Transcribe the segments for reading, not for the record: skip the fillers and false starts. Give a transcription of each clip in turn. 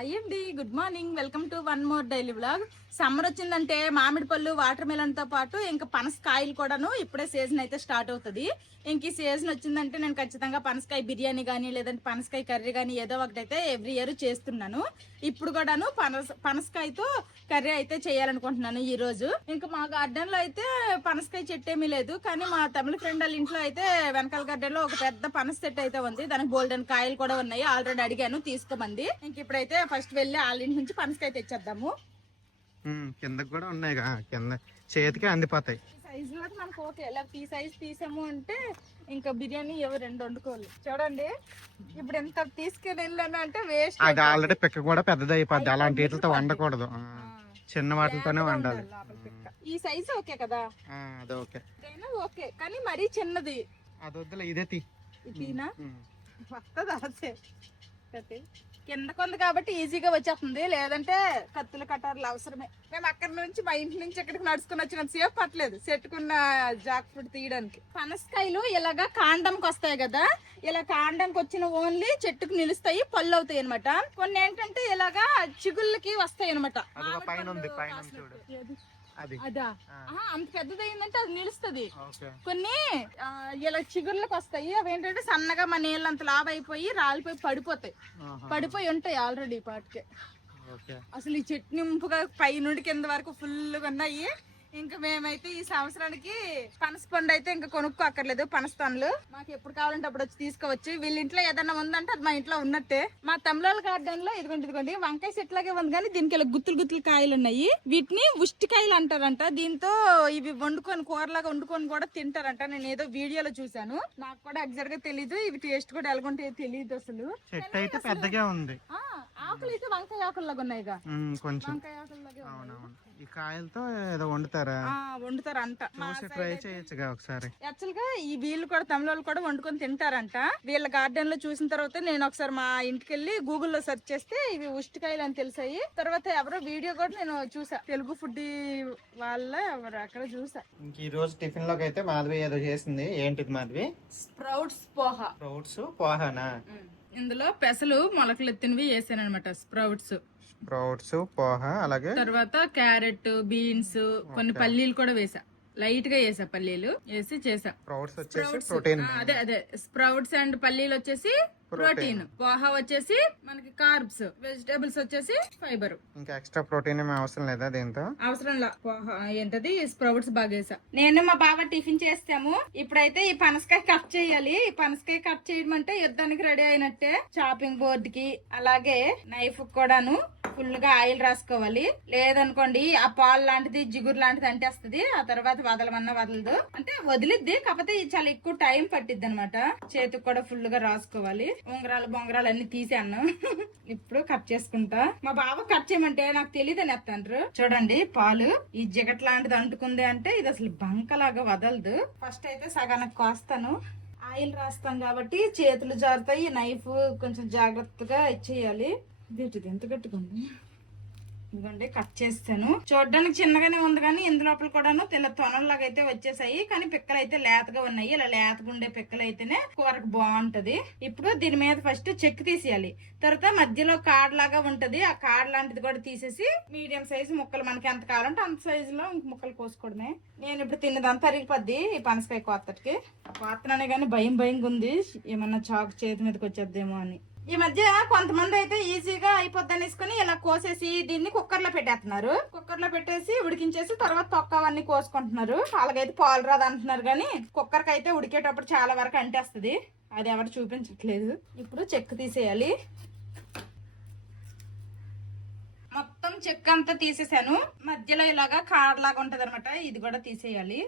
Hi అండి, good morning. Welcome to one more daily vlog. Summer వచ్చిందంటే మామిడి పళ్ళు, వాటర్ మెలన్ తో పాటు ఇంకా పనసకాయలు కూడాను ఇప్పుడే సీజన్ అయితే స్టార్ట్ అవుతుంది. ఇంక ఈ సీజన్ వచ్చిందంటే నేను ఖచ్చితంగా పనసకాయ బిర్యానీ కానీ లేదంటే పనసకాయ కర్రీ కానీ ఏదో ఒకటైతే ఎవ్రీ ఇయర్ చేస్తున్నాను. ఇప్పుడు కూడాను పనసకాయతో కర్రీ అయితే చేయాలనుకుంటున్నాను ఈ రోజు. ఇంకా మా గార్డెన్ లో అయితే పనసకాయ చెట్టు ఏమీ లేదు, కానీ మా తమిళ ఫ్రెండ్ వాళ్ళ ఇంట్లో అయితే వెనకాల గార్డెన్ లో ఒక పెద్ద పనస చెట్టు అయితే ఉంది. దానికి గోల్డెన్ కాయలు కూడా ఉన్నాయి. ఆల్రెడీ అడిగాను తీసుకోమంది. ఇంక ఇప్పుడైతే ఫస్ట్ వెళ్ళి వాళ్ళ ఇంటి నుంచి పనసకాయ తెచ్చేద్దాము. కిందకి కూడా ఉన్నాయి, కింద చేతికి అందిపోతాయి. సైజ్ లో మనకు ఓకే, లేకపోతే ఈ సైజ్ తీసాము అంటే ఇంకా బిర్యానీ ఎవరు రెండు వండుకోవాలి. చూడండి ఇప్పుడు ఎంత తీసుకుని వెళ్ళాను అంటే వేస్ట్. అది ఆల్రెడీ పిక్క కూడా పెద్దది అయిపోద్ది. అలాంటి వీటితో వండకూడదు, చిన్న వాటితోనే వండాలి. ఈ సైజ్ ఓకే కదా, అది ఓకే ఓకే, కానీ మరీ చిన్నది అది వద్దులే. ఇదే తీనా వస్తుంది కిందకు ఉంది కాబట్టి ఈజీగా వచ్చేస్తుంది. లేదంటే కత్తుల కటార్లు అవసరమే. మేము అక్కడ నుంచి మా ఇంటి నుంచి ఇక్కడికి నడుచుకుని వచ్చినంత సేపు పట్టలేదు చెట్టుకున్న జాక్ ఫ్రూట్ తీయడానికి. పనసకాయలు ఇలాగా కాండంకి వస్తాయి కదా, ఇలా కాండంకి వచ్చిన ఓన్లీ చెట్టుకు నిలుస్తాయి, పళ్ళు అవుతాయి అనమాట. కొన్ని ఏంటంటే ఇలాగా చిగుళ్ళకి వస్తాయి అనమాట. అదా అంత పెద్దదైందంటే అది నిలుస్తుంది. కొన్ని ఇలా చిగుర్లకు వస్తాయి, అవి ఏంటంటే సన్నగా మన నీళ్ళంత లాభ అయిపోయి రాలిపోయి పడిపోయి ఉంటాయి ఆల్రెడీ పాటికే. అసలు ఈ చెట్టు నింపుగా పై నుండి కింద వరకు ఫుల్గా ఉన్నాయి. ఇంకా మేమైతే ఈ సంవత్సరానికి పనస పండు అయితే ఇంకా కొనుక్కో అక్కర్లేదు. పనస పండ్లు మాకు ఎప్పుడు కావాలంటే అప్పుడు వచ్చి తీసుకోవచ్చు. వీళ్ళ ఇంట్లో ఏదన్నా ఉందంటే అది మా ఇంట్లో ఉన్నట్టే. మా తమిళ గార్డెన్ లో ఇదిగోండి వంకాయ చెట్టు లాగే ఉంది, కానీ దీనికి ఇలా గుత్తులు కాయలు ఉన్నాయి. వీటిని ఉష్టికాయలు అంటారంట. దీంతో ఇవి వండుకొని కూరలాగా వండుకొని కూడా తింటారంట. నేను ఏదో వీడియోలో చూసాను, నాకు కూడా ఎగ్జాక్ట్ గా తెలీదు. ఇవి టేస్ట్ కూడా ఎలాగుంటాయో తెలియదు అసలు. పెద్దగా ఉంది. ఆకులు అయితే వంకాయ ఆకుల్లాగా ఉన్నాయి. వంకాయ ఆకుల్లాగే ఈ కాయలతో ఏదో వండుతారంట. ట్రై చేయొచ్చుగా ఒకసారి. యాక్చువల్ గా ఈ వీళ్ళు కూడా తమిళ కూడా వండుకొని తింటారంట. వీళ్ళ గార్డెన్ లో చూసిన తర్వాత నేను ఒకసారి మా ఇంటికి వెళ్ళి గూగుల్లో సెర్చ్ చేస్తే ఇవి ఉష్టికాయలు అని తెలిసాయి. తర్వాత ఎవరో వీడియో కూడా నేను చూసా, తెలుగు ఫుడ్ వాళ్ళ ఎవరు అక్కడ చూసా. ఈ రోజు టిఫిన్ లోకి అయితే మాధవి ఏదో చేసింది. ఏంటిది మాధవి? స్ప్రౌట్స్ పోహానా? ఇందులో పెసలు మొలకలు ఎత్తినవి వేసాను అనమాట. స్ప్రౌట్స్ పోహ, అలాగే తర్వాత క్యారెట్, బీన్స్, కొన్ని పల్లీలు కూడా వేసా. లైట్ గా వేసా, పల్లీలు వేసి చేసా. అదే స్ప్రౌట్స్ అండ్ పల్లీలు వచ్చేసి ప్రోటీన్, పోహా వచ్చేసి మనకి కార్బ్స్, వెజిటేబుల్స్ వచ్చేసి ఫైబర్. ఇంకా ఎక్స్ట్రా ప్రోటీన్ ఏమీ అవసరం లేదా దీంతో? అవసరం లా. పోహా ఏంటది స్ప్రౌట్స్ బాగేసా. నేను మా బాబా టిఫిన్ చేస్తాము. ఇప్పుడైతే ఈ పనసకాయ కట్ చేయాలి. ఈ పనసకాయ కట్ చేయడం అంటే యుద్ధానికి రెడీ అయినట్టే. చాపింగ్ బోర్డ్ కి అలాగే నైఫ్ కూడాను ఫుల్ గా ఆయిల్ రాసుకోవాలి. లేదనుకోండి ఆ పాలు లాంటిది జిగురు లాంటిది అంటేస్తుంది. ఆ తర్వాత వదలమన్నా వదలదు, అంటే వదిలిద్ది, కాకపోతే చాలా ఎక్కువ టైం పట్టిద్ది అనమాట. చేతికి కూడా ఫుల్ గా రాసుకోవాలి. బొంగరాలు అన్ని తీసాను. ఇప్పుడు కట్ చేసుకుంటా. మా బాబు కట్ చేయమంటే నాకు తెలియదు అని ఎత్తాండ్రు. చూడండి పాలు ఈ జిగట్ లాంటిది అంటుకుంది అంటే ఇది అసలు బంకలాగా వదలదు. ఫస్ట్ అయితే సగానికి కోస్తాను. ఆయిల్ రాస్తాం కాబట్టి చేతులు జారుతాయి. నైఫ్ కొంచెం జాగ్రత్తగా ఇచ్చేయాలి. ఎంత గట్టుకుంది. ఇదిగోండి కట్ చేస్తాను. చూడడానికి చిన్నగానే ఉంది, కానీ ఇందులోపల కూడాను తెల్ల తొనల్లాగా అయితే వచ్చేసాయి. కానీ పిక్కలు అయితే లేతగా ఉన్నాయి. ఇలా లేతగా ఉండే పిక్కలు అయితేనే కూరకు బాగుంటది. ఇప్పుడు దీని మీద ఫస్ట్ చెక్కు తీసేయాలి. తర్వాత మధ్యలో కాడలాగా ఉంటది, ఆ కాడ లాంటిది కూడా తీసేసి మీడియం సైజు ముక్కలు మనకి ఎంత కావాలంటే అంత సైజులో ముక్కలు కోసుకోవడమే. నేను ఇప్పుడు తిన్నదంతా అరిగిపోద్ది ఈ పనసకాయ కోతకి. కోతననే కానీ భయంగా ఉంది, ఏమన్నా చాకు చేతి మీదకి వచ్చేద్దేమో అని. ఈ మధ్య కొంతమంది అయితే ఈజీగా అయిపోద్ది అనేసుకుని ఇలా కోసేసి దీన్ని కుక్కర్ లో పెట్టేస్తున్నారు. కుక్కర్ లో పెట్టేసి ఉడికించేసి తర్వాత తొక్క అవన్నీ కోసుకుంటున్నారు. అలాగైతే పాలు రాదు అంటున్నారు, కానీ కుక్కర్ కి అయితే ఉడికేటప్పుడు చాలా వరకు అంటేస్తుంది. అది ఎవరు చూపించట్లేదు. ఇప్పుడు చెక్కు తీసేయాలి. మొత్తం చెక్కు అంతా తీసేసాను. మధ్యలో ఇలాగా కాడలాగా ఉంటది అనమాట, ఇది కూడా తీసేయాలి.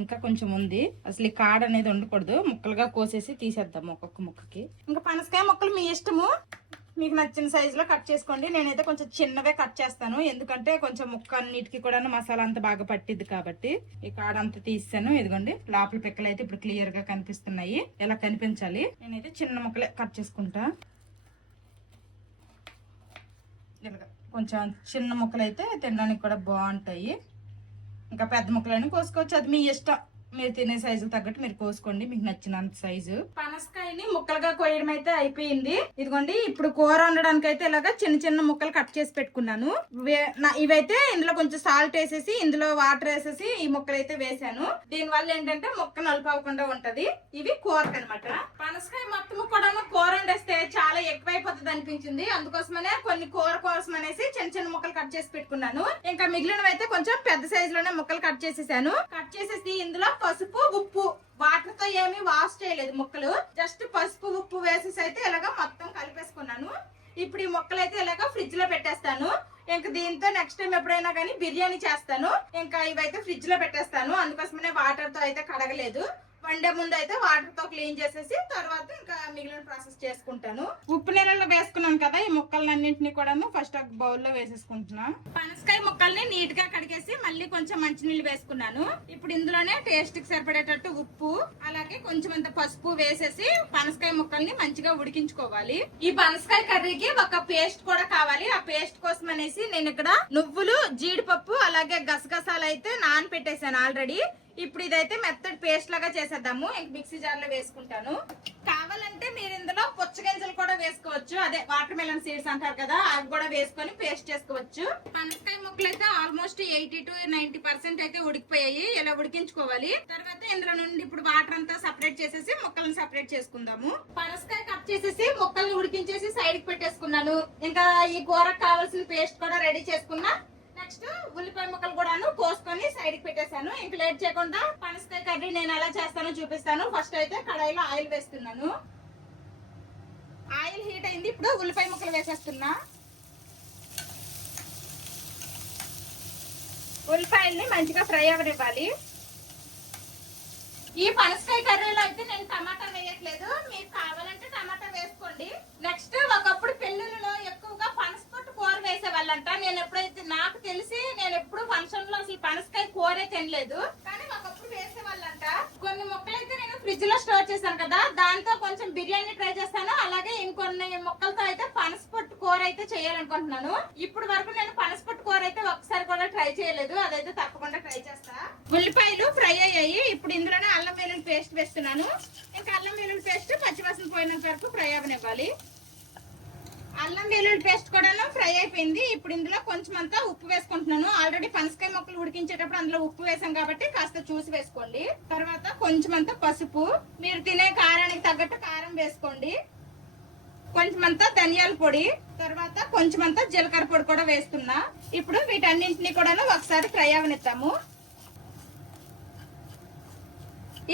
ఇంకా కొంచెం ఉంది. అసలు ఈ కాడ అనేది ఉండకూడదు, ముక్కలుగా కోసేసి తీసేద్దాం ఒక్కొక్క ముక్కకి. ఇంకా పనసకాయ ముక్కలు మీ ఇష్టము, మీకు నచ్చిన సైజు లో కట్ చేసుకోండి. నేనైతే కొంచెం చిన్నవే కట్ చేస్తాను, ఎందుకంటే కొంచెం ముక్క అన్నిటికి కూడా మసాలా అంతా బాగా పట్టిద్ది కాబట్టి. ఈ కాడ అంతా తీసాను. ఇదిగోండి లోపల పిక్కలు అయితే ఇప్పుడు క్లియర్ గా కనిపిస్తున్నాయి. ఎలా కనిపించాలి. నేనైతే చిన్న ముక్కలే కట్ చేసుకుంటా. ఇలాగా కొంచెం చిన్న ముక్కలు అయితే తినడానికి కూడా బాగుంటాయి. ఇంకా పెద్ద ముక్కలని కోసుకోవచ్చు, అది మీ ఇష్టం. మీరు తినే సైజు తగ్గట్టు మీరు కోసుకోండి, మీకు నచ్చినంత సైజు. పనసకాయని ముక్కలుగా కోయడం అయితే అయిపోయింది. ఇదిగోండి, ఇప్పుడు కూర వండడానికి అయితే ఇలాగా చిన్న చిన్న ముక్కలు కట్ చేసి పెట్టుకున్నాను. ఇవైతే ఇందులో కొంచెం సాల్ట్ వేసేసి ఇందులో వాటర్ వేసేసి ఈ ముక్కలు అయితే వేసాను. దీని వల్ల ఏంటంటే ముక్క నలుపకుండా ఉంటది. ఇవి కూరకు అనమాట. పనసకాయ మొత్తం కూడా కూర వండేస్తే చాలా ఎక్కువైపోతుంది అనిపించింది. అందుకోసమనే కొన్ని కూర కోసం అనేసి చిన్న చిన్న ముక్కలు కట్ చేసి పెట్టుకున్నాను. ఇంకా మిగిలినవి అయితే కొంచెం పెద్ద సైజు లోనే ముక్కలు కట్ చేసేసాను. కట్ చేసేసి ఇందులో పసుపు, ఉప్పు, వాటర్ తో ఏమీ వాష్ చేయలేదు ముక్కలు, జస్ట్ పసుపు ఉప్పు వేసేసి అయితే ఇలాగా మొత్తం కలిపేసుకున్నాను. ఇప్పుడు ఈ ముక్కలు అయితే ఇలాగా ఫ్రిడ్జ్ లో పెట్టేస్తాను. ఇంకా దీంతో నెక్స్ట్ టైం ఎప్పుడైనా కానీ బిర్యానీ చేస్తాను. ఇంకా ఇవైతే ఫ్రిడ్జ్ లో పెట్టేస్తాను. అందుకోసమనే వాటర్ తో అయితే కడగలేదు. వండే ముందు అయితే వాటర్ తో క్లీన్ చేసేసి తర్వాత ఇంకా మిగిలిన ప్రాసెస్ చేసుకుంటాను. ఉప్పు నీళ్ళలో వేసుకున్నాను కదా ఈ ముక్కలన్నింటినీ కూడా ఫస్ట్ ఒక బౌల్ లో వేసేసుకుంటున్నాను. పనసకాయ ముక్కల్ని నీట్ గా కడిగేసి మళ్ళీ కొంచెం మంచినీళ్ళు వేసుకున్నాను. ఇప్పుడు ఇందులోనే టేస్ట్ కి సరిపడేటట్టు ఉప్పు అలాగే కొంచెం అంత పసుపు వేసేసి పనసకాయ ముక్కల్ని మంచిగా ఉడికించుకోవాలి. ఈ పనసకాయ కర్రీకి ఒక పేస్ట్ కూడా కావాలి. ఆ పేస్ట్ కోసం అనేసి నేను ఇక్కడ నువ్వులు, జీడిపప్పు అలాగే గసగసాలు అయితే నానపెట్టేసాను ఆల్రెడీ. ఇప్పుడు ఇదైతే మెత్తడి పేస్ట్ లాగా చేసేద్దాము. ఇంక మిక్సీ జార్ లో వేసుకుంటాను. కావాలంటే మీరు ఇందులో పుచ్చగింజలు కూడా వేసుకోవచ్చు, అదే వాటర్ మెలన్ సీడ్స్ అంటారు కదా, అవి కూడా వేసుకొని పేస్ట్ చేసుకోవచ్చు. పనసకాయ ముక్కలు అయితే ఆల్మోస్ట్ 80 to 90% అయితే ఉడికిపోయాయి. ఇలా ఉడికించుకోవాలి. తర్వాత ఇందులో నుండి ఇప్పుడు వాటర్ అంతా సపరేట్ చేసేసి ముక్కలను సపరేట్ చేసుకుందాము. పనసకాయ కట్ చేసేసి ముక్కల్ని ఉడికించేసి సైడ్ కి పెట్టేసుకున్నాను. ఇంకా ఈ కూరకు కావాల్సిన పేస్ట్ కూడా రెడీ చేసుకున్నా. నెక్స్ట్ ఉల్లిపాయ ముక్కలు కూడాను కోసుకొని సైడ్ కి పెట్టేశాను. ఇంక లేట్ చేయకుండా పనసకాయ కర్రీ నేను ఎలా చేస్తానో చూపిస్తాను. ఫస్ట్ అయితే కడాయిలో ఆయిల్ వేస్తున్నాను. ఆయిల్ హీట్ అయింది. ఇప్పుడు ఉల్లిపాయ ముక్కలు వేసేస్తున్నా. ఉల్లిపాయల్ని మంచిగా ఫ్రై అవ్వనివ్వాలి. ఈ పనసకాయ కర్రీలో అయితే నేను టమాటా వేయట్లేదు, మీకు కావాలంటే టమాటా వేసుకోండి. నెక్స్ట్ ఒకప్పుడు పెళ్లిళ్ళలో ఎక్కువగా పనసపొట్టు కూర వేసేవాళ్ళంట. నేను ఎప్పుడు ఫంక్షన్ లో అసలు పనసకాయ కూరే తినలేదు, కానీ ఒకప్పుడు వేసేవాళ్ళంట. కొన్ని ముక్కలైతే నేను ఫ్రిడ్జ్ లో స్టోర్ చేశాను కదా, దాంతో కొంచెం బిర్యానీ ట్రై చేస్తాను. అలాగే ఇంకొన్ని ముక్కలతో అయితే పనసపొట్టు కూర అయితే చేయాలనుకుంటున్నాను. ఇప్పుడు వరకు నేను పనసపొట్టు కూర అయితే ఒకసారి కూడా ట్రై చేయలేదు, అదైతే తప్పకుండా ట్రై చేస్తా. ఉల్లిపాయలు ఫ్రై అయ్యాయి. ఇప్పుడు ఇందులోనే అల్లం వెల్లుల్లి పేస్ట్ వేస్తున్నాను. ఇంకా అల్లం వెల్లుల్లి పేస్ట్ పచ్చివాసన పోయినంత వరకు ఫ్రై అవ్వనివ్వాలి. అల్లం వెల్లుల్లి పేస్ట్ కూడా ఫ్రై అయిపోయింది. ఇప్పుడు ఇందులో కొంచెం అంతా ఉప్పు వేసుకుంటున్నాను. ఆల్రెడీ పనసకాయ ముక్కలు ఉడికించేటప్పుడు అందులో ఉప్పు వేసాం కాబట్టి కాస్త చూసి వేసుకోండి. తర్వాత కొంచెం అంతా పసుపు, మీరు తినే కారానికి తగ్గట్టు కారం వేసుకోండి. కొంచెం అంతా ధనియాల పొడి, తర్వాత కొంచెం అంతా జీలకర్ర పొడి కూడా వేస్తున్నా. ఇప్పుడు వీటన్నింటినీ కూడా ఒకసారి ఫ్రై అవనిస్తాము.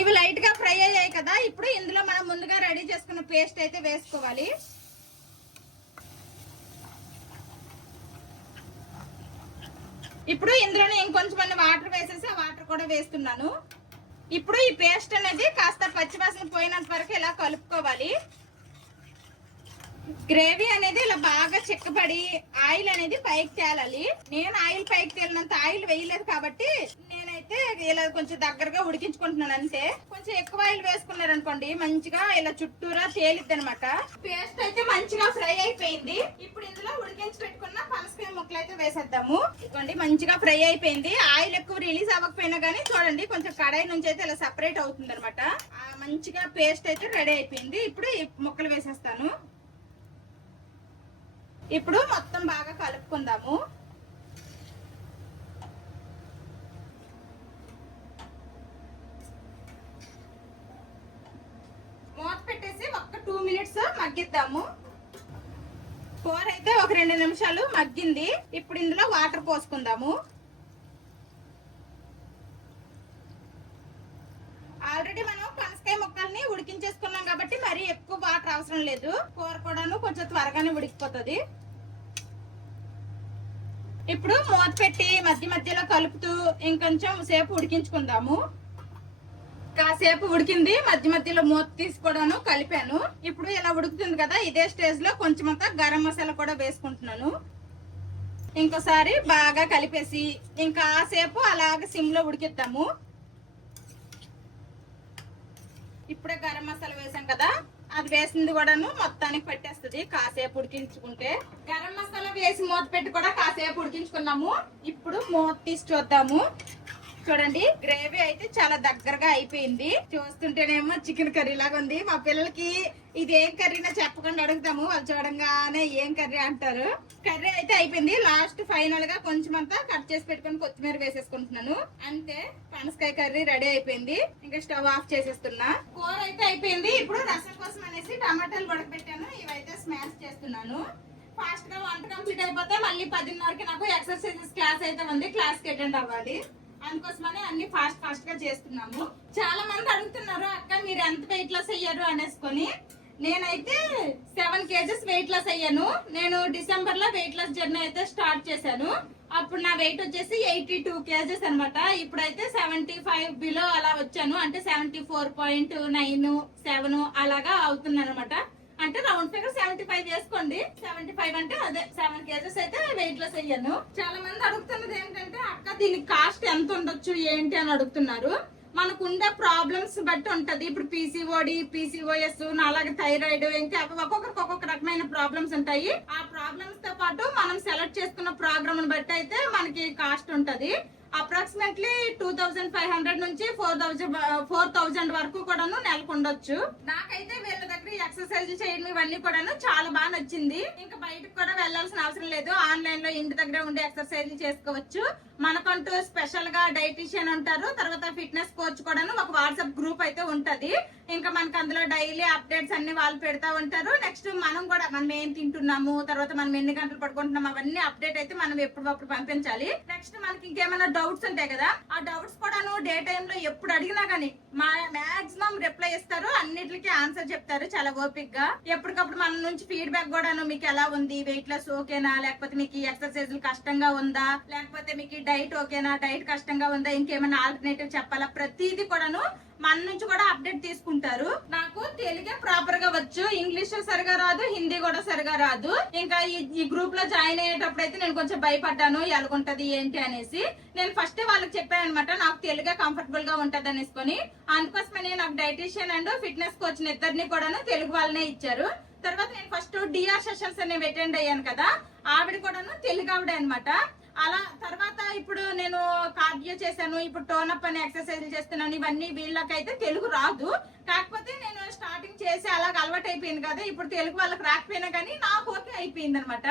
ఇవి లైట్ గా ఫ్రై అయ్యాయి కదా, ఇప్పుడు ఇందులో మనం ముందుగా రెడీ చేసుకున్న పేస్ట్ అయితే వేసుకోవాలి. ఇప్పుడు ఇందులోనే ఇంకొంచెం వాటర్ వేసేసి ఆ వాటర్ కూడా వేస్తున్నాను. ఇప్పుడు ఈ పేస్ట్ అనేది కాస్త పచ్చివాసన పోయినంత వరకు ఇలా కలుపుకోవాలి. గ్రేవీ అనేది ఇలా బాగా చిక్కబడి ఆయిల్ అనేది పైకి తేలాలి. నేను ఆయిల్ పైకి తేలినంత ఆయిల్ వేయలేదు కాబట్టి నేనైతే ఇలా కొంచెం దగ్గరగా ఉడికించుకుంటున్నాను అంతే. కొంచెం ఎక్కువ ఆయిల్ వేసుకున్నారనుకోండి మంచిగా ఇలా చుట్టూరా తేలిద్ది అనమాట. పేస్ట్ అయితే మంచిగా ఫ్రై అయిపోయింది. ఇప్పుడు ఇందులో ఉడికించి పెట్టుకున్న పనసకాయ ముక్కలు అయితే వేసేద్దాము. ఇదిగోండి మంచిగా ఫ్రై అయిపోయింది. ఆయిల్ ఎక్కువ రిలీజ్ అవ్వకపోయినా కానీ చూడండి కొంచెం కడాయి నుంచి అయితే ఇలా సెపరేట్ అవుతుంది అనమాట. మంచిగా పేస్ట్ అయితే రెడీ అయిపోయింది. ఇప్పుడు ఈ ముక్కలు వేసేస్తాను. ఇప్పుడు మొత్తం బాగా కలుపుకుందాము. మూత పెట్టేసి ఒక్క 2 minutes మగ్గిద్దాము. కూర అయితే ఒక 2 నిమిషాలు మగ్గింది. ఇప్పుడు ఇందులో వాటర్ పోసుకుందాము. ఆల్రెడీ మనం పనసకాయ ముక్కల్ని ఉడికించేసుకున్నాం కాబట్టి మరి ఎక్కువ వాటర్ అవసరం లేదు. కూర కూడాను కొంచెం త్వరగానే ఉడికిపోతుంది. ఇప్పుడు మూత పెట్టి మధ్య మధ్యలో కలుపుతూ ఇంకొంచెం సేపు ఉడికించుకుందాము. కాసేపు ఉడికింది. మధ్య మధ్యలో మూత తీసుకోవడాను కలిపాను. ఇప్పుడు ఇలా ఉడుకుతుంది కదా, ఇదే స్టేజ్ లో కొంచెం అంతా గరం మసాలా కూడా వేసుకుంటున్నాను. ఇంకోసారి బాగా కలిపేసి ఇంకా సేపు అలాగే సిమ్ లో ఉడికిద్దాము. ఇప్పుడే గరం మసాలా వేసాం కదా, అది వేసింది కూడాను మొత్తానికి పెట్టేస్తుంది కాసేపు ఉడికించుకుంటే. గరం మసాలా వేసి మూత పెట్టి కూడా కాసేపు ఉడికించుకున్నాము. ఇప్పుడు మూత తీసి చూద్దాము. చూడండి గ్రేవీ అయితే చాలా దగ్గరగా అయిపోయింది. చూస్తుంటేనేమో చికెన్ కర్రీ లాగా ఉంది. మా పిల్లలకి ఇది ఏం కర్రీనా చెప్పకుండా అడుగుతాము, వాళ్ళు చూడంగానే ఏం కర్రీ అంటారు. కర్రీ అయితే అయిపోయింది. లాస్ట్ ఫైనల్ గా కొంచెం అంతా కట్ చేసి పెట్టుకుని కొత్తిమీర వేసేసుకుంటున్నాను. అంతే, పనసకాయ కర్రీ రెడీ అయిపోయింది. ఇంకా స్టవ్ ఆఫ్ చేసేస్తున్నా. కూర అయితే అయిపోయింది. ఇప్పుడు రసం కోసం అనేసి టమాటాలు ఉడకబెట్టాను. ఇవైతే స్మాష్ చేస్తున్నాను. ఫాస్ట్ గా వంట కంప్లీట్ అయిపోతే మళ్ళీ 10:30కి నాకు ఎక్సర్సైజెస్ క్లాస్ అయితే ఉంది. క్లాస్ కి అటెండ్ అవ్వాలి. అందుకోసమనే అన్ని ఫాస్ట్ గా చేస్తున్నాము. చాలా మంది అడుగుతున్నారు, అక్క మీరు ఎంత వెయిట్ లాస్ అయ్యారు అనేసుకొని. నేనైతే 7 kgs వెయిట్ లాస్ అయ్యాను. నేను డిసెంబర్ లో వెయిట్ లాస్ జర్నీ అయితే స్టార్ట్ చేశాను. అప్పుడు నా వెయిట్ వచ్చేసి 82 kgs అనమాట. ఇప్పుడైతే 75 బిలో అలా వచ్చాను. అంటే 74.9 7 అలాగా అవుతున్నాను అనమాట. అంటే రౌండ్ ఫిగర్ 75 వేసుకోండి. 75 అంటే అదే 7 kgs అయితే వెయిట్ లాస్ అయ్యాను. చాలా మంది అడుగుతున్నది ఏంటంటే, అక్క దీనికి కాస్ట్ ఎంత ఉండొచ్చు ఏంటి అని అడుగుతున్నారు. మనకు ఉండే ప్రాబ్లమ్స్ బట్టి ఉంటది. ఇప్పుడు పీసీఓడి, పీసీఓఎస్, అలాగే థైరాయిడ్, ఇంకా ఒక్కొక్కరికి ఒక్కొక్క రకమైన ప్రాబ్లమ్స్ ఉంటాయి. ఆ ప్రాబ్లమ్స్ తో పాటు మనం సెలెక్ట్ చేసుకున్న ప్రోగ్రామ్ బట్టి అయితే మనకి కాస్ట్ ఉంటది. అప్రాక్సిమేట్లీ 2500 నుంచి 4000 వరకు కూడాను నెలకు ఉండొచ్చు. నాకైతే వీళ్ళ దగ్గర ఎక్సర్సైజ్ చేయడం ఇవన్నీ కూడాను చాలా బాగా నచ్చింది. ఇంకా బయటకు కూడా వెళ్లాల్సిన అవసరం లేదు. ఆన్లైన్ లో ఇంటి దగ్గర ఉండే ఎక్సర్సైజ్ చేసుకోవచ్చు. మనకంటూ స్పెషల్ గా డైటీషియన్ ఉంటారు. తర్వాత ఫిట్నెస్ కోచ్ కూడాను ఒక వాట్సాప్ గ్రూప్ అయితే ఉంటది. ఇంకా మనకి అందులో డైలీ అప్డేట్స్ అన్ని వాళ్ళు పెడతా ఉంటారు. నెక్స్ట్ మనం కూడా మనం ఏం తింటున్నాము, తర్వాత మనం ఎన్ని గంటలు పడుకుంటున్నాం, అవన్నీ అప్డేట్ అయితే మనం ఎప్పటికప్పుడు పంపించాలి. నెక్స్ట్ మనకి ఇంకేమైనా డౌట్స్ ఉంటాయి కదా, ఆ డౌట్స్ కూడాను డే టైమ్ లో ఎప్పుడు అడిగినా గానీ మాక్సిమం రిప్లై ఇస్తారు. అన్నిటికీ ఆన్సర్ చెప్తారు చాలా ఓపిక్ గా. ఎప్పటికప్పుడు మన నుంచి ఫీడ్బ్యాక్ కూడాను, మీకు ఎలా ఉంది, వెయిట్ లాస్ ఓకేనా, లేకపోతే మీకు ఎక్సర్సైజ్ కష్టంగా ఉందా, లేకపోతే మీకు డైట్ ఓకేనా, డైట్ కష్టంగా ఉందా, ఇంకేమైనా ఆల్టర్నేటివ్ చెప్పాలా, ప్రతిదీ కూడాను మన నుంచి కూడా అప్డేట్ తీసుకుంటారు. నాకు తెలుగే ప్రాపర్ గా వచ్చు, ఇంగ్లీష్ సరిగా రాదు, హిందీ కూడా సరిగా రాదు. ఇంకా ఈ గ్రూప్ లో జాయిన్ అయ్యేటప్పుడు అయితే నేను కొంచెం భయపడ్డాను, ఎలాగుంటది ఏంటి అనేసి. నేను ఫస్ట్ వాళ్ళకి చెప్పాను అనమాట, నాకు తెలుగే కంఫర్టబుల్ గా ఉంటది అనేసుకొని. అందుకోసమని నాకు డైటీషియన్ అండ్ ఫిట్నెస్ కోచ్ ఇద్దరిని కూడాను తెలుగు వాళ్ళనే ఇచ్చారు. తర్వాత నేను ఫస్ట్ డిఆర్ సెషన్స్ అనేవి అటెండ్ అయ్యాను కదా, ఆవిడ కూడాను తెలుగు ఆవిడ అనమాట. అలా తర్వాత ఇప్పుడు నేను కార్డియో చేశాను, ఇప్పుడు టోనప్ అనే ఎక్సర్సైజ్ చేస్తున్నాను. ఇవన్నీ వీళ్ళకైతే తెలుగు రాదు. కాకపోతే నేను స్టార్టింగ్ చేసి అలాగ అలవాటు అయిపోయింది కదా, ఇప్పుడు తెలుగు వాళ్ళకి రాకపోయినా కానీ నాకు ఓకే అయిపోయింది అనమాట.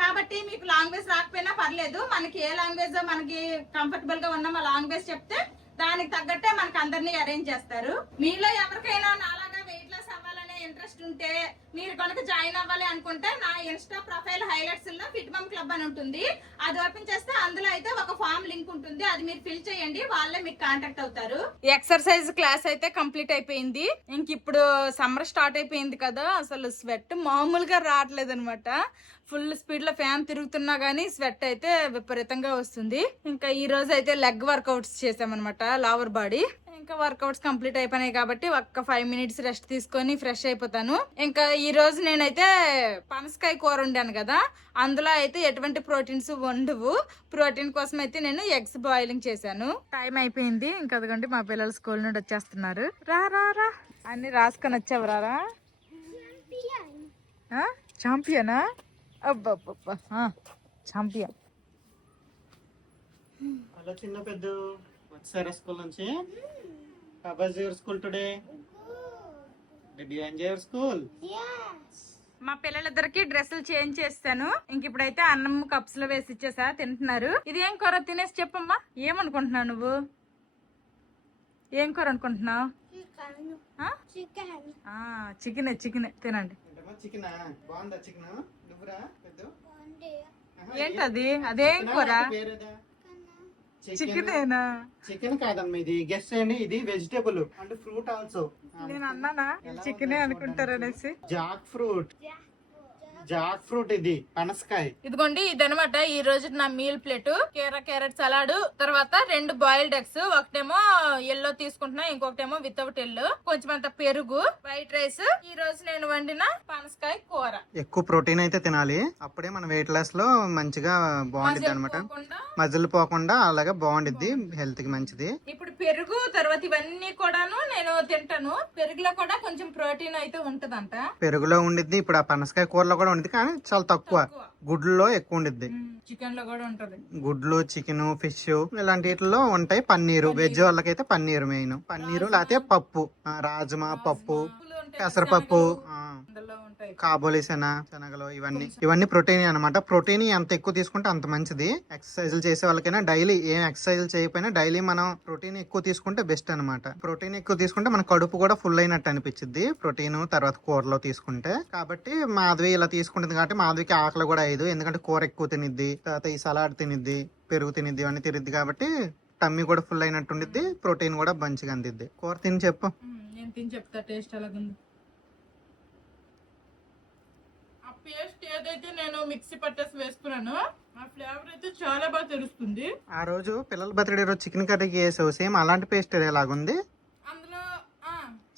కాబట్టి మీకు లాంగ్వేజ్ రాకపోయినా పర్లేదు, మనకి ఏ లాంగ్వేజ్ మనకి కంఫర్టబుల్ గా ఉన్నామో ఆ లాంగ్వేజ్ చెప్తే దానికి తగ్గట్టే మనకి అందరినీ అరేంజ్ చేస్తారు. మీలో ఎవరికైనా నాలాగా వెయిట్ లాస్ అవ్వాలనే ఇంట్రెస్ట్ ఉంటే, మీరు కనుక జాయిన్ అవ్వాలి అనుకుంటే, నా ఇన్స్టా ప్రొఫైల్ హైలైట్స్ లో ఫిట్ మమ్ క్లబ్ అని ఉంటుంది. అది ఓపెన్ చేస్తే అందులో అయితే ఒక ఫామ్ లింక్ ఉంటుంది. అది మీరు ఫిల్ చేయండి, వాళ్ళే మీకు కాంటాక్ట్ అవుతారు. ఎక్సర్సైజ్ క్లాస్ అయితే కంప్లీట్ అయిపోయింది. ఇంక ఇప్పుడు సమ్మర్ స్టార్ట్ అయిపోయింది కదా, అసలు స్వెట్ మామూలుగా రావట్లేదు అనమాట. ఫుల్ స్పీడ్ లో ఫ్యాన్ తిరుగుతున్నా గానీ స్వెట్ అయితే విపరీతంగా వస్తుంది. ఇంకా ఈ రోజు అయితే లెగ్ వర్కౌట్స్ చేసామన్నమాట, లోవర్ బాడీ. ఇంకా వర్కౌట్స్ కంప్లీట్ అయిపోయినాయి కాబట్టి ఒక్క 5 minutes రెస్ట్ తీసుకొని ఫ్రెష్ అయిపోతాను. ఇంకా ఈ రోజు నేనైతే పనసకాయ కూర వండాను కదా, అందులో అయితే ఎటువంటి ప్రోటీన్స్ ఉండవు. ప్రోటీన్ కోసం అయితే నేను ఎగ్స్ బాయిలింగ్ చేశాను. టైం అయిపోయింది. ఇంకా అదిగోండి మా పిల్లలు స్కూల్ నుండి వచ్చేస్తున్నారు. రా రా రా అన్ని రాసుకొని వచ్చావు రారా. చాంపియనా? అబ్బబ్బబ్బా చాంపియన్. హలో చిన్న పెద్ద వచ్చారా స్కూల్ నుంచి? How was your school today? Did you enjoy your school? Yes. మా పిల్లలిద్దరికి డ్రెస్సులు చేంజ్ చేస్తాను. ఇంక ఇప్పుడైతే అన్నం కప్స్ లో వేసి ఇచ్చేసా, తింటున్నారు. ఇది ఏం కూర తినేసి చెప్పమ్మా, ఏమనుకుంటున్నావు నువ్వు? ఏం కూర అనుకుంటున్నావు? చికెన్. చికెన్ తినండి. చికెనా? బాగుందా చికెన్? నువ్వురా పెద్ద ఏంటది? అదేం కూర? చికెనేనా? చికెన్ కాదమ్మా, ఇది గెస్ట్ చేయండి. ఇది వెజిటేబుల్ అండ్ ఫ్రూట్ ఆల్సో. నేను అన్నానా చికెనే అనుకుంటారనేసి. జాక్ ఫ్రూట్ ఇది పనసకాయ. ఇదిగోండి, ఇదనమాట ఈ రోజు నా మీల్ ప్లేట్. క్యారెట్ సలాడ్, తర్వాత 2 బాయిల్డ్ ఎగ్స్, ఒకటేమో ఎల్లో తీసుకుంటున్నా, ఇంకొకటేమో వితౌట్ ఎల్లో, కొంచెం అంత పెరుగు, వైట్ రైస్. ఈ రోజు నేను వండిన పనసకాయ కూర. ఎక్కువ ప్రోటీన్ అయితే తినాలి, అప్పుడే మన వెయిట్ లాస్ లో మంచిగా బాగుండిద్ది అనమాట. మజిల్ పోకుండా అలాగే బాగుండిద్ది, హెల్త్ కి మంచిది. ఇప్పుడు పెరుగు తర్వాత ఇవన్నీ కూడాను నేను తింటాను. పెరుగులో కూడా కొంచెం ప్రోటీన్ అయితే ఉంటదంట. పెరుగులో ఉండిద్ది, ఇప్పుడు ఆ పనసకాయ కూరలో కూడా ఉండిద్ది కానీ చాలా తక్కువ. గుడ్లలో ఎక్కువ ఉండిద్ది. చికెన్ లో కూడా ఉంటది. గుడ్లు, చికెన్, ఫిష్ ఇలాంటి వీటిలో ఉంటాయి. పన్నీరు, వెజ్ వాళ్ళకైతే పన్నీరు మెయిన్. పన్నీరు లేకపోతే పప్పు, రాజ్మా పప్పు, పెసరపప్పు, కాబోలి శనగలు, ఇవన్నీ ప్రోటీన్ అన్నమాట. ప్రోటీన్ ఎంత ఎక్కువ తీసుకుంటే అంత మంచిది. ఎక్సర్సైజులు చేసే వాళ్ళకైనా డైలీ ఏం ఎక్సర్సైజులు చేయకపోయినా డైలీ మనం ప్రోటీన్ ఎక్కువ తీసుకుంటే బెస్ట్ అన్నమాట. ప్రోటీన్ ఎక్కువ తీసుకుంటే మన కడుపు కూడా ఫుల్ అయినట్టు అనిపించింది ప్రోటీన్ తర్వాత కూరలో తీసుకుంటే. కాబట్టి మాధవి ఇలా తీసుకుంటుంది కాబట్టి మాధవికి ఆకలి కూడా అయ్యదు, ఎందుకంటే కూర ఎక్కువ తినిద్ది, తర్వాత ఈ సలాడ్ తినిద్ది, పెరుగు తినిద్ది, ఇవన్నీ తినిద్ది కాబట్టి టమ్మీ కూడా ఫుల్ అయినట్టు ఉండిద్ది, ప్రోటీన్ కూడా మంచిగా అందిద్ది. కూర తిని చెప్పు. నేను తిని చెప్తా టేస్ట్ ఎలాగుంది. ఆ పేస్ట్ ఏదైతే నేను మిక్సీ పట్టేసి వేసుకున్నాను ఆ ఫ్లేవర్ అయితే చాలా బాగా తెలుస్తుంది. ఆ రోజు పిల్లల బర్త్డే రోజు చికెన్ కర్రీకి వేసావు, సేమ్ అలాంటి పేస్ట్ ఎలాగుంది? అందులో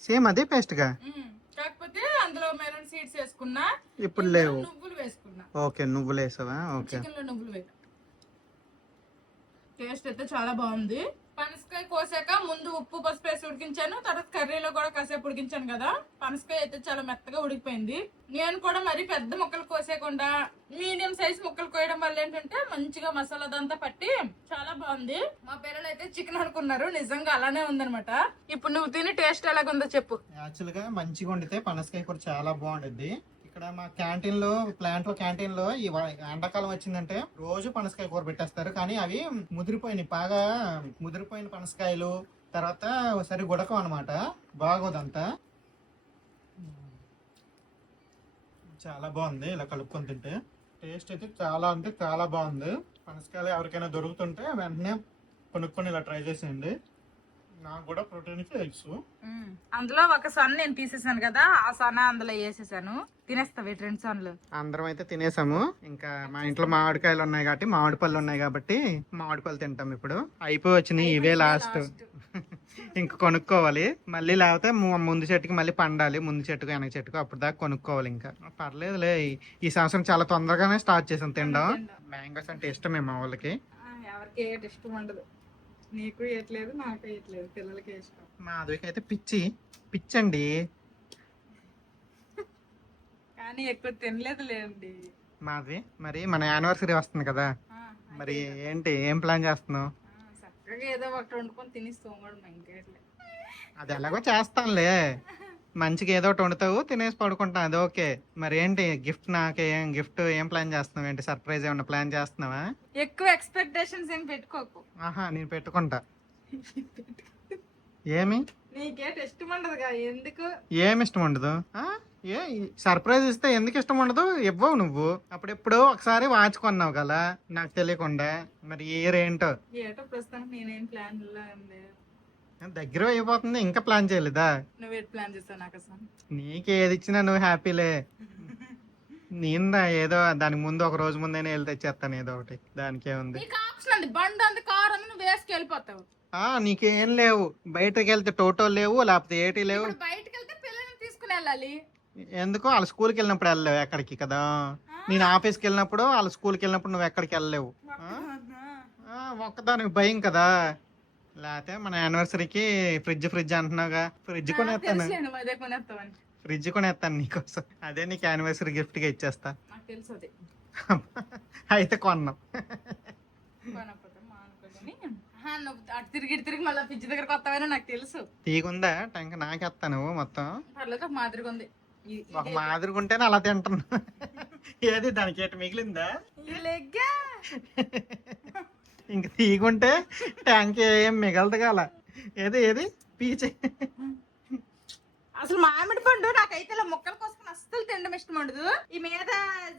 సేమ్ అదే పేస్ట్ గా, కాకపోతే అందులో మెరూన్ సీడ్స్ వేసుకున్నా, ఇప్పుడు లేవు. నువ్వులు వేసుకున్నా. ఓకే, నువ్వులు వేసావా? ఓకే. చికెన్ లో నువ్వులు వేసా. టేస్ట్ అయితే చాలా బాగుంది. పనసకాయ కోసాక ముందు ఉప్పు పసుపు వేసి ఉడికించాను, తర్వాత కర్రీలో కూడా కాసేపు ఉడికించాను కదా. పనసకాయ అయితే చాలా మెత్తగా ఉడికిపోయింది. నేను కూడా మరి పెద్ద ముక్కలు కోసేయకుండా మీడియం సైజ్ ముక్కలు కోయడం వల్ల ఏంటంటే మంచిగా మసాలా దంతా పట్టి చాలా బాగుంది. మా పిల్లలు అయితే చికెన్ అనుకున్నారు, నిజంగా అలానే ఉందనమాట. ఇప్పుడు నువ్వు తిని టేస్ట్ ఎలాగుందో చెప్పు. యాక్చువల్ గా మంచిగా వండితే పనసకాయ కూర చాలా బాగుంటుంది. ఇక్కడ మా క్యాంటీన్ లో ఈ ఎండాకాలం వచ్చిందంటే రోజు పనసకాయ కూర పెట్టేస్తారు, కానీ అవి బాగా ముదిరిపోయిన పనసకాయలు, తర్వాత ఒకసారి గుడకం అనమాట, బాగోదంతా. చాలా బాగుంది ఇలా కలుపుకొని తింటే. టేస్ట్ అయితే చాలా అంటే చాలా బాగుంది. పనసకాయలు ఎవరికైనా దొరుకుతుంటే వెంటనే కొనుక్కొని ఇలా ట్రై చేసేయండి. నాకు కూడా ప్రోటీన్ తెలుసు. అందులో ఒక సన్ నేను తీసేసాను కదా, ఆ సన్న అందులో వేసేసాను. తినేస్తావు 2 సన్లు. అందరం అయితే తినేసాము. ఇంకా మా ఇంట్లో మామిడికాయలు ఉన్నాయి కాబట్టి, మామిడి పళ్ళు ఉన్నాయి కాబట్టి మామిడి పళ్ళు తింటాం. ఇప్పుడు అయిపోయి వచ్చినాయి, ఇవే లాస్ట్. ఇంక కొనుక్కోవాలి మళ్ళీ, లేకపోతే ముందు చెట్టుకి మళ్ళీ పండాలి, ముందు చెట్టుకు వెనక చెట్టుకు, అప్పుడు దాకా కొనుక్కోవాలి. ఇంకా పర్లేదులే, ఈ సంవత్సరం చాలా తొందరగానే స్టార్ట్ చేసాం తినడం. మ్యాంగోస్ అంటే ఇష్టమే మా వాళ్ళకి. ఎవరికి ఇష్టం ఉండదు, నీకు ఇయట్లేదు, నాకు ఇయట్లేదు, పిల్లలకి ఇష్టం. మా అదవికి అయితే పిచ్చండి, కానీ ఎక్కువ తినలేదులేండి మాది. మరి మన యానివర్సరీ వస్తుంది కదా, మరి ఏంటి, ఏం ప్లాన్ చేస్తున్నావు? చక్కగా ఏదో ఒకటి వండుకొని తినేస్తాం కూడా. ఇంకేట్లేదు, అది ఎలాగో చేస్తానులే. మంచిగా ఏదో ఒకటి వండుతావు, తినేసి పడుకుంటాం, అది ఓకే. మరి ఏంటి గిఫ్ట్, నాకేం గిఫ్ట్ ఏం ప్లాన్ చేస్తున్నావు? ఏంటి సర్ప్రైజ్ ఏమన్నా ప్లాన్ చేస్తున్నావా? ఎక్కువ ఎక్స్పెక్టేషన్స్ ఏం పెట్టుకోకు. ఆహా, నేను పెట్టుకుంటా. ఏమి నీకేట ఇష్టం ఉండదుగా, ఎందుకు? ఏమి ఇష్టం ఉండదు? ఏ సర్ప్రైజ్ ఇస్తే ఎందుకు ఇష్టం ఉండదు? ఇవ్వవు నువ్వు. అప్పుడెప్పుడో ఒకసారి వాచ్ కొన్నావు కదా నాకు తెలియకుండా. మరి ఏంటో ఏటో ప్రస్తుతానికి నేనేం ప్లాన్ దగ్గర అయిపోతుంది, ఇంకా ప్లాన్ చేయలేదా? నువ్వు ప్లాన్ చేస్తావు నాకు అసలు. నీకేది ఇచ్చినా నువ్వు హ్యాపీలే. నేను ఏదో దానికి ముందు ఒక రోజు ముందైనా వెళ్ళి తెచ్చేస్తాను ఏదో ఒకటి, దానికే ఉంది. బండి ఉంది, కార్ ఉంది, నువ్వు వేసుకు వెళ్ళిపోతావు. నీకేం లేవు, బయటకు వెళ్తే టోటో లేవు, లేకపోతే ఏటి లేవు. బయటకు వెళ్తే పిల్లల్ని తీసుకుని వెళ్ళాలి. ఎందుకు? వాళ్ళ స్కూల్కి వెళ్ళినప్పుడు వెళ్ళలేవు ఎక్కడికి కదా. నేను ఆఫీస్కి వెళ్ళినప్పుడు, వాళ్ళ స్కూల్కి వెళ్ళినప్పుడు నువ్వు ఎక్కడికి వెళ్ళలేవు. ఒక్కదానికి భయం కదా. లేకపోతే మన యానివర్సరీకి ఫ్రిడ్జ్ అంటున్నావుగా, ఫ్రిడ్జ్ కొనేస్తాను. ఫ్రిడ్జ్ కొనేస్తాను నీకోసం, అదే నీకు యానివర్సరీ గిఫ్ట్ గా ఇచ్చేస్తా. అయితే కొన్నాం. తిరిగి మళ్ళీ ఫ్రిడ్జ్ దగ్గరకు వస్తావని నాకు తెలుసు. తీగుందా టంక నాకేస్తా నువ్వు మొత్తం. పర్లేదు, మాదిరిగా ఉంది. ఒక మాదిరిగా ఉంటేనే అలా తింటున్నా. ఏది దానికి ఏటి మిగిలిందా? ఇంక తీగుంటే ట్యాంక్ ఏం మిగలదు కాల. ఏది పీచే. అసలు మామిడి పండు నాకైతే ఇలా ముక్కలు కోసుకుని అస్సలు తినడం ఇష్టం ఉండదు. ఈ మీద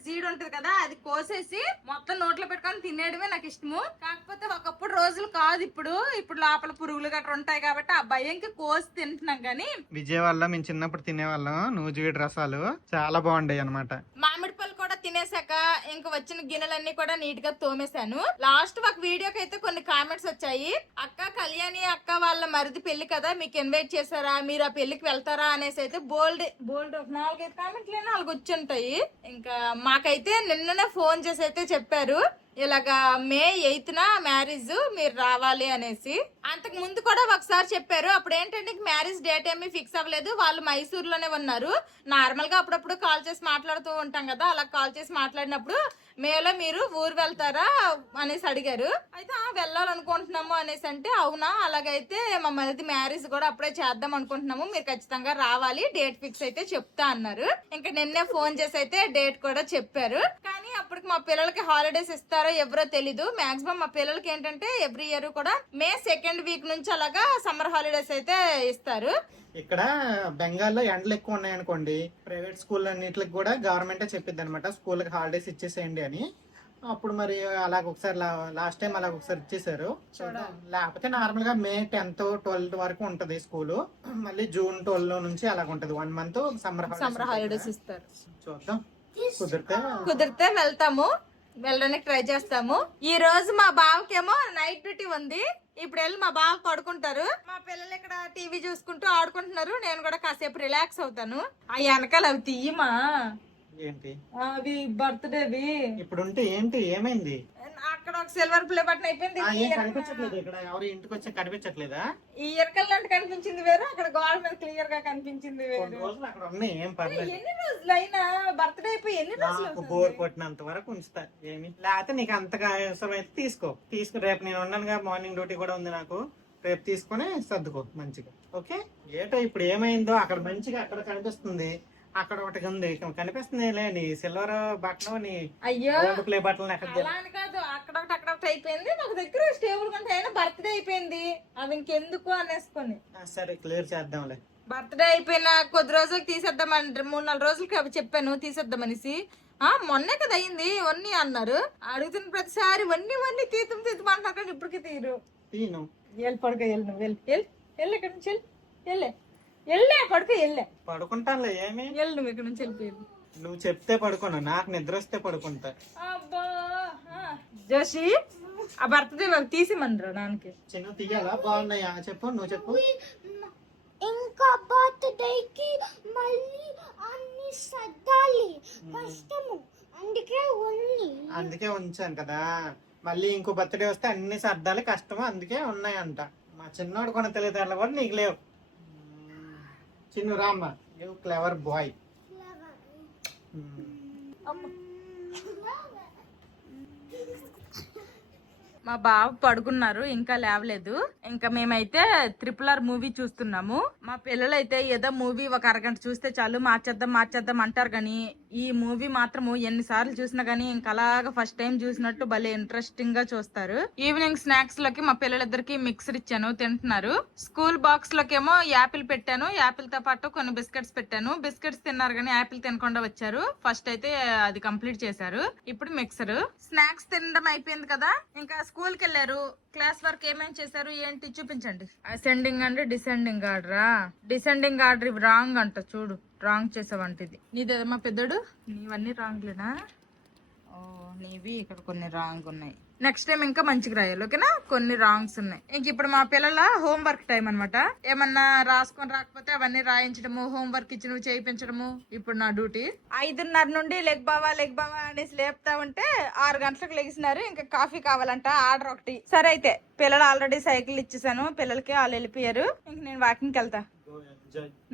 జీడు ఉంటది కదా, అది కోసేసి మొత్తం నోట్లో పెట్టుకొని తినేయడమే నాకు ఇష్టము. కాకపోతే ఒకప్పుడు రోజులు కాదు, ఇప్పుడు లోపల పురుగులు గట్రా ఉంటాయి కాబట్టి ఆ భయంకి కోసి తింటున్నాం. కానీ విజయవాడలో మేము చిన్నప్పుడు తినేవాళ్ళం నూజివీడి రసాలు, చాలా బాగుంటాయి అనమాట. మామిడి పళ్ళు కూడా తినేసాక ఇంక వచ్చిన గిన్నెలన్నీ కూడా నీట్ గా తోమేశాను. లాస్ట్ ఒక వీడియోకి అయితే కొన్ని కామెంట్స్ వచ్చాయి, అక్క కళ్యాణి అక్క వాళ్ళ మరిది పెళ్లి కదా, మీకు ఇన్వైట్ చేశారా, మీరు ఆ పెళ్లికి వెళ్తారా అనేసి అయితే బోల్డ్ 4-5 కామెంట్లు 4 వచ్చి ఉంటాయి. ఇంకా మాకైతే నిన్ననే ఫోన్ చేసి అయితే చెప్పారు, ఇలాగా మే 8న మ్యారేజ్, మీరు రావాలి అనేసి. అంతకు ముందు కూడా ఒకసారి చెప్పారు. అప్పుడు ఏంటంటే మ్యారేజ్ డేట్ ఏమీ ఫిక్స్ అవ్వలేదు. వాళ్ళు మైసూర్లోనే ఉన్నారు. నార్మల్ గా అప్పుడప్పుడు కాల్ చేసి మాట్లాడుతూ ఉంటాం కదా, అలా కాల్ చేసి మాట్లాడినప్పుడు మేలో మీరు ఊరు వెళ్తారా అనేసి అడిగారు. అయితే వెళ్ళాలనుకుంటున్నాము అనేసి అంటే, అవునా అలాగైతే మమ్మల్ని మ్యారేజ్ కూడా అప్పుడే చేద్దాం అనుకుంటున్నాము, మీరు ఖచ్చితంగా రావాలి, డేట్ ఫిక్స్ అయితే చెప్తా అన్నారు. ఇంకా నిన్నే ఫోన్ చేసి అయితే డేట్ కూడా చెప్పారు. కానీ అప్పటికి మా పిల్లలకి హాలిడేస్ ఇస్తారో ఎవరో తెలీదు. మాక్సిమం మా పిల్లలకి ఏంటంటే ఎవ్రీ ఇయర్ కూడా మే 2nd వీక్ నుంచి అలాగా సమ్మర్ హాలిడేస్ అయితే ఇస్తారు. ఇక్కడ బెంగాల్లో ఎండలు ఎక్కువ ఉన్నాయనుకోండి, ప్రైవేట్ స్కూల్ అన్నిటికి కూడా గవర్నమెంటే చెప్పిద్ది అనమాట, స్కూల్కి హాలిడేస్ ఇచ్చేసేయండి అని. అప్పుడు మరి అలాగ ఒకసారి లాస్ట్ టైం అలాగ ఒకసారి ఇచ్చేసారు. లేకపోతే నార్మల్ గా మే 10th 12th వరకు ఉంటది స్కూల్. మళ్ళీ June 12 నుంచి అలాగ ఉంటది, 1 month సమ్మర్ హాలిడేస్ ఇస్తారు. చూద్దాం, కుదిరితే వెళ్తాము, వెళ్ళడానికి ట్రై చేస్తాము. ఈ రోజు మా బావకేమో నైట్ డ్యూటీ ఉంది. ఇప్పుడు వెళ్ళి మా బావ పడుకుంటారు. మా పిల్లలు ఇక్కడ టీవీ చూసుకుంటూ ఆడుకుంటున్నారు. నేను కూడా కాసేపు రిలాక్స్ అవుతాను. ఆ వెనకాల అవి తీయమా, ఏంటి అవి బర్త్డేవి. ఇప్పుడు ఉంటే ఏంటి ఏమైంది? అక్కడ ఒక సిల్వర్ ప్లే బటన్ అయిపోయింది. కనిపించట్లేదు ఇక్కడ, ఎవరు ఇంటికి వచ్చి కనిపించట్లేదా? ఈ ఎరకల్ లాంటి కనిపించింది వేరు, అక్కడ గోడ మీద క్లియర్ గా కనిపించింది వేరు. రోజులు అక్కడ ఉన్నాయి, ఏం పర్లేదు. ఎన్ని రోజులు అయినా బర్త్డే అయిపోయి ఎన్ని రోజులు? బోర్ కొట్టినంత వరకు ఉంచుతా, ఏమి లేకపోతే నీకు అంతగా అవసరం అయితే తీసుకో. రేపు నేను ఉన్నానుగా, మార్నింగ్ డ్యూటీ కూడా ఉంది నాకు, రేపు తీసుకుని సర్దుకో మంచిగా. ఓకే, ఏటో ఇప్పుడు ఏమైందో అక్కడ మంచిగా అక్కడ కనిపిస్తుంది, అక్కడ ఒకటి ఉంది కనిపిస్తుంది. నీ సిల్వర్ బట్టలు, నీ గోల్డ్ ప్లే బట్టలు కాదు, అక్కడ ఒకటి అక్కడ ఒకటి అయిపోయింది. నాకు దగ్గర స్టేబుల్ కంటే అయినా బర్త్డే అయిపోయింది, అవి ఇంకెందుకు అనేసుకొని. సరే క్లియర్ చేద్దాంలే. బర్త్డే అయిపోయిన కొద్ది రోజులకి తీసేద్దామని 3-4 రోజులకి చెప్పాను తీసేద్దామనేసి. మొన్నే కదా అయింది వన్నీ అన్నారు. అడుగుతున్న ప్రతిసారి వన్నీ తీతం అంటున్నారు, కానీ ఇప్పటికీ తీరు. తీను పడుకో, నువ్వు వెళ్ళి ఇక్కడ నుంచి వెళ్ళే పడుకో, పడుకుంటానులే, ఏమి నువ్వు ఇక్కడ నుంచి వెళ్ళిపోయింది. నువ్వు చెప్తే పడుకోను, నాకు నిద్ర వస్తే పడుకుంటా. అబ్బా జోషి, ఆ బర్త్డే తీసిమనరా నాన్నకి. చిన్న తీయాలా? బాగున్నాయా చెప్పు, నువ్వు చెప్పు. ఇంకా బర్త్డేకి మళ్ళీ అన్ని సర్దాలి, కష్టము, అందుకే ఉంచాను కదా. మళ్ళీ ఇంకో బర్త్డే వస్తే అన్ని సర్దాలి, కష్టము, అందుకే ఉన్నాయంట. మా చిన్నోడు కొన తెలియదు కూడా నీకు లేవు. చిన్ను రామ్మ, యూ క్లెవర్ బాయ్. మా బావ పడుకున్నారు, ఇంకా లేవలేదు. ఇంకా మేమైతే RRR మూవీ చూస్తున్నాము. మా పిల్లలైతే ఏదో మూవీ ఒక అరగంట చూస్తే చాలు మార్చేద్దాం అంటారు, కానీ ఈ మూవీ మాత్రము ఎన్నిసార్లు చూసినా గానీ ఇంకా అలాగా ఫస్ట్ టైం చూసినట్టు భలే ఇంట్రెస్టింగ్ గా చూస్తారు. ఈవినింగ్ స్నాక్స్ లోకి మా పిల్లలిద్దరికి మిక్సర్ ఇచ్చాను, తింటున్నారు. స్కూల్ బాక్స్ లోకేమో యాపిల్ పెట్టాను, యాపిల్ తో పాటు కొన్ని బిస్కెట్స్ పెట్టాను. బిస్కెట్స్ తిన్నారు కానీ యాపిల్ తినకుండా వచ్చారు. ఫస్ట్ అయితే అది కంప్లీట్ చేశారు, ఇప్పుడు మిక్సర్. స్నాక్స్ తినడం అయిపోయింది కదా, ఇంకా స్కూల్ కి వెళ్ళారు. క్లాస్ వర్క్ ఏమేం చేశారు ఏంటి చూపించండి. అసెండింగ్ అండ్ డిసెండింగ్ ఆర్డరా? డిసెండింగ్ ఆర్డర్ ఇవి రాంగ్ అంట, చూడు రాంగ్ చేసావంటిది. నీదేదమ్మా పెద్దోడు? నీవన్నీ రాంగ్లేనా? ఓ నీవి ఇక్కడ కొన్ని రాంగ్ ఉన్నాయి. నెక్స్ట్ టైం ఇంకా మంచిగా రాయాలి, ఓకేనా? కొన్ని రాంగ్స్ ఉన్నాయి. ఇంక ఇప్పుడు మా పిల్లల హోంవర్క్ టైం అనమాట. ఏమన్నా రాసుకొని రాకపోతే అవన్నీ రాయించడము, హోంవర్క్ ఇచ్చి నువ్వు చేయించడము ఇప్పుడు నా డ్యూటీ. 5:30 నుండి లెగ్ బావా అనేసి లేపుతా ఉంటే 6 గంటలకు లెగిసినారు. ఇంకా కాఫీ కావాలంట, ఆర్డర్ ఒకటి. సరే అయితే పిల్లలు ఆల్రెడీ సైకిల్ ఇచ్చేసాను, పిల్లలకి వాళ్ళు వెళ్ళిపోయారు. ఇంక నేను వాకింగ్కి వెళ్తా.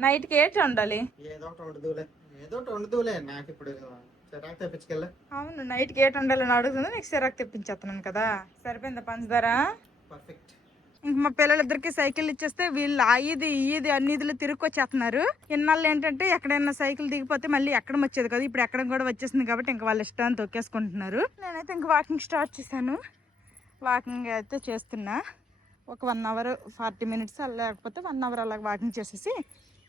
నైట్ కి ఏంటి ఉండాలి? ఏదో ఒకటి వండుదులే, నాకు ఇప్పుడు చిరాకు తెప్పించుకెళ్ళా. అవును, నైట్ కి ఏటి ఉండాలని అడుగుతుంది, నీకు చిరాకు తెప్పించేస్తున్నాను కదా. సరిపోయిందా పంచదార? పర్ఫెక్ట్. ఇంక మా పిల్లలిద్దరికి సైకిల్ ఇచ్చేస్తే వీళ్ళు ఇది అన్ని ఇదిలో తిరుక్కొచ్చేస్తున్నారు. ఇన్నాళ్ళు ఏంటంటే ఎక్కడైనా సైకిల్ దిగిపోతే మళ్ళీ ఎక్కడం వచ్చేది కదా, ఇప్పుడు ఎక్కడం కూడా వచ్చేసింది కాబట్టి ఇంకా వాళ్ళ ఇష్టాన్ని తొక్కేసుకుంటున్నారు. నేనైతే ఇంక వాకింగ్ స్టార్ట్ చేశాను. వాకింగ్ అయితే చేస్తున్నా. ఒక 1 hour 40 minutes లేకపోతే 1 hour అలాగ వాకింగ్ చేసేసి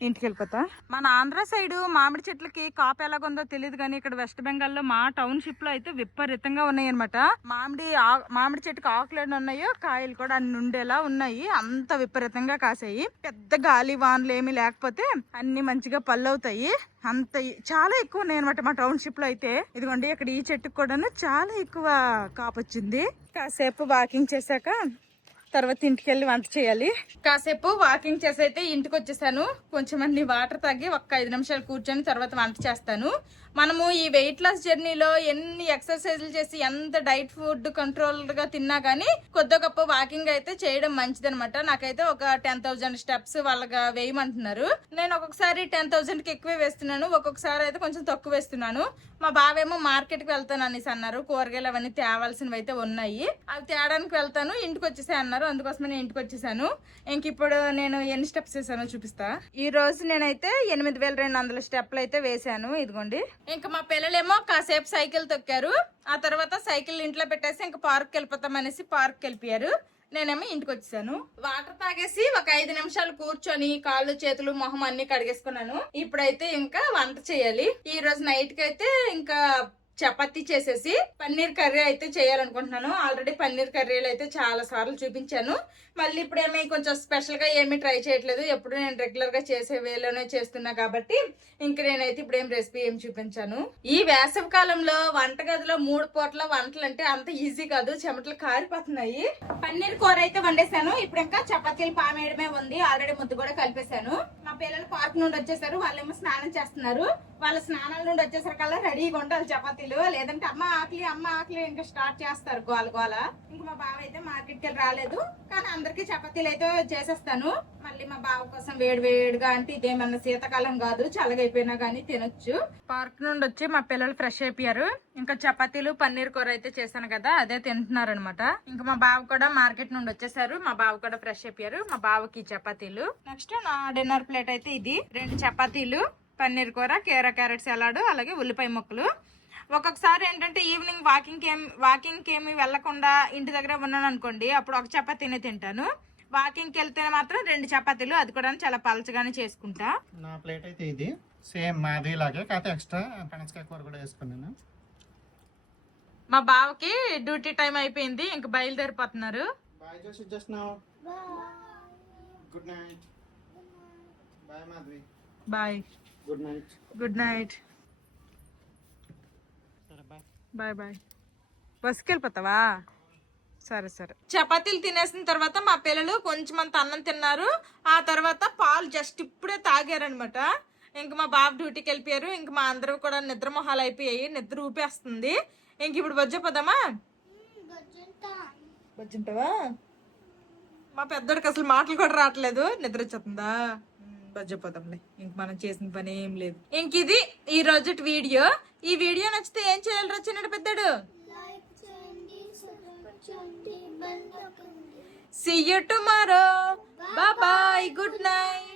ఇంటికి వెళ్ళిపోతా. మన ఆంధ్ర సైడ్ మామిడి చెట్లకి కాపు ఎలాగుందో తెలియదు, కానీ ఇక్కడ వెస్ట్ బెంగాల్లో మా టౌన్షిప్ లో అయితే విపరీతంగా ఉన్నాయి అనమాట. మామిడి చెట్టుకి ఆకులు ఎన్ని ఉన్నాయో కాయలు కూడా అన్ని ఉండేలా ఉన్నాయి, అంత విపరీతంగా కాసాయి. పెద్ద గాలి వానలు ఏమీ లేకపోతే అన్ని మంచిగా పళ్ళు అవుతాయి. అంత చాలా ఎక్కువ ఉన్నాయి అనమాట మా టౌన్షిప్ లో అయితే. ఇదిగోండి ఇక్కడ ఈ చెట్టుకు కూడా చాలా ఎక్కువ కాపు వచ్చింది. కాసేపు వాకింగ్ చేశాక తర్వాత ఇంటికి వెళ్ళి వంట చేయాలి. కాసేపు వాకింగ్ చేసి అయితే ఇంటికి వచ్చేసాను. కొంచెం అన్ని వాటర్ తాగి ఒక్క 5 నిమిషాలు కూర్చొని తర్వాత వంట చేస్తాను. మనము ఈ వెయిట్ లాస్ జర్నీలో ఎన్ని ఎక్సర్సైజులు చేసి ఎంత డైట్ ఫుడ్ కంట్రోల్ గా తిన్నా గానీ కొద్ది గొప్ప వాకింగ్ అయితే చేయడం మంచిది అనమాట. నాకైతే ఒక 10,000 స్టెప్స్ వాళ్ళగా వేయమంటున్నారు. నేను ఒక్కొక్కసారి 10,000 కి ఎక్కువే వేస్తున్నాను, ఒక్కొక్కసారి అయితే కొంచెం తక్కువ వేస్తున్నాను. మా బావేమో మార్కెట్ కి వెళ్తాను అనేసి అన్నారు. కూరగాయలు అవన్నీ తేవాల్సినవి అయితే ఉన్నాయి, అవి తేడానికి వెళ్తాను, ఇంటికి వచ్చేసే అన్నారు. అందుకోసమే నేను ఇంటికి వచ్చేసాను. ఇంక ఇప్పుడు నేను ఎన్ని స్టెప్స్ వేసానో చూపిస్తా. ఈ రోజు నేనైతే 8,200 స్టెప్లు అయితే వేసాను. ఇదిగోండి. ఇంకా మా పిల్లలేమో కాసేపు సైకిల్ తొక్కారు. ఆ తర్వాత సైకిల్ ఇంట్లో పెట్టేసి ఇంకా పార్క్ వెళ్ళిపోతాం అనేసి పార్క్ వెళ్ళిపోయారు. నేనేమో ఇంటికి వచ్చేసాను. వాటర్ తాగేసి ఒక 5 నిమిషాలు కూర్చొని కాళ్ళు చేతులు మొహం అన్ని కడిగేసుకున్నాను. ఇప్పుడైతే ఇంకా వంట చేయాలి. ఈ రోజు నైట్ కి అయితే ఇంకా చపాతీ చేసేసి పన్నీర్ కర్రీ అయితే చేయాలనుకుంటున్నాను. ఆల్రెడీ పన్నీర్ కర్రీలు అయితే చాలా సార్లు చూపించాను. మళ్ళీ ఇప్పుడేమీ కొంచెం స్పెషల్ గా ఏమీ ట్రై చేయట్లేదు. ఎప్పుడు నేను రెగ్యులర్ గా చేసే వేలోనే చేస్తున్నా కాబట్టి ఇంక నేనైతే ఇప్పుడు ఏం రెసిపీ ఏం చూపించాను. ఈ వేసవి కాలంలో వంటగదిలో 3 పూట్ల వంటలు అంటే అంత ఈజీ కాదు, చెమటలు కారిపోతున్నాయి. పన్నీర్ కూర అయితే వండేసాను. ఇప్పుడు ఇంకా చపాతీలు పామేయడమే ఉంది. ఆల్రెడీ ముద్దు కూడా కలిపేశాను. మా పిల్లలు పార్క్ నుండి వచ్చేసారు. వాళ్ళేమో స్నానం చేస్తున్నారు. వాళ్ళ స్నానాల నుండి వచ్చేసరికల్లా రెడీగా ఉండాలి చపాతీలు, లేదంటే అమ్మ ఆకలి ఇంకా స్టార్ట్ చేస్తారు గోల గోల. ఇంకా మా బావ అయితే మార్కెట్కి వెళ్ళి రాలేదు, కానీ అందరికి చపాతీలు అయితే చేసేస్తాను. మళ్ళీ మా బావ కోసం వేడిగా, అంటే ఇదేమన్నా శీతాకాలం కాదు, చల్లగైపోయినా గానీ తినొచ్చు. పార్క్ నుండి వచ్చి మా పిల్లలు ఫ్రెష్ అయిపోయారు. ఇంకా చపాతీలు పన్నీర్ కూర అయితే చేశాను కదా, అదే తింటున్నారు అనమాట. ఇంకా మా బావ కూడా మార్కెట్ నుండి వచ్చేసారు. మా బావ కూడా ఫ్రెష్ అయిపోయారు. మా బావకి చపాతీలు. నెక్స్ట్ నా డిన్నర్ ప్లేట్ అయితే ఇది 2 చపాతీలు, పన్నీర్ కూర, క్యారెట్ సలాడ్, అలాగే ఉల్లిపాయ ముక్కలు. ఒక్కొక్కసారి ఏంటంటే ఈవినింగ్ వాకింగ్ ఏమి వెళ్లకుండా ఇంటి దగ్గర ఉన్నాను అనుకోండి, అప్పుడు ఒక చపాతీనే తింటాను. వాకింగ్కి వెళ్తే మాత్రం 2 చపాతీలు, అది కూడా చాలా పలచగానే చేసుకుంటా. నా ప్లేట్ అయితే ఇది సేమ్ మాది లాగే, కాకపోతే ఎక్స్ట్రా పనసకాయ కూర కూడా వేసుకున్నాను. మా బావకి డ్యూటీ టైం అయిపోయింది, ఇంక బయలుదేరిపోతున్నారు. Bye Joshi, just now good night. Bye Madhavi. Bye. Good night. Good night. Bye bye. బస్కి వెళ్ళిపోతావా? సరే. చపాతీలు తినేసిన తర్వాత మా పిల్లలు కొంచెం అంత అన్నం తిన్నారు. ఆ తర్వాత పాలు జస్ట్ ఇప్పుడే తాగారనమాట. ఇంక మా బాబు డ్యూటీకి వెళ్ళిపోయారు. ఇంక మా అందరూ కూడా నిద్ర మొహాలు అయిపోయాయి, నిద్ర ఊపేస్తుంది. ఇంక ఇప్పుడు బజ్జపోదామా? బజ్జుంటావా? మా పెద్దోడికి అసలు మాటలు కూడా రావట్లేదు, నిద్ర వచ్చేస్తుందా? బజ్జపోతాంలే, ఇంక మనం చేసిన పని ఏం లేదు. ఇంక ఇది ఈ రోజు వీడియో. ఈ వీడియో నచ్చితే ఏం చేయాలి రా చిన్నడు పెద్దడు? See you tomorrow. Bye bye. Good night.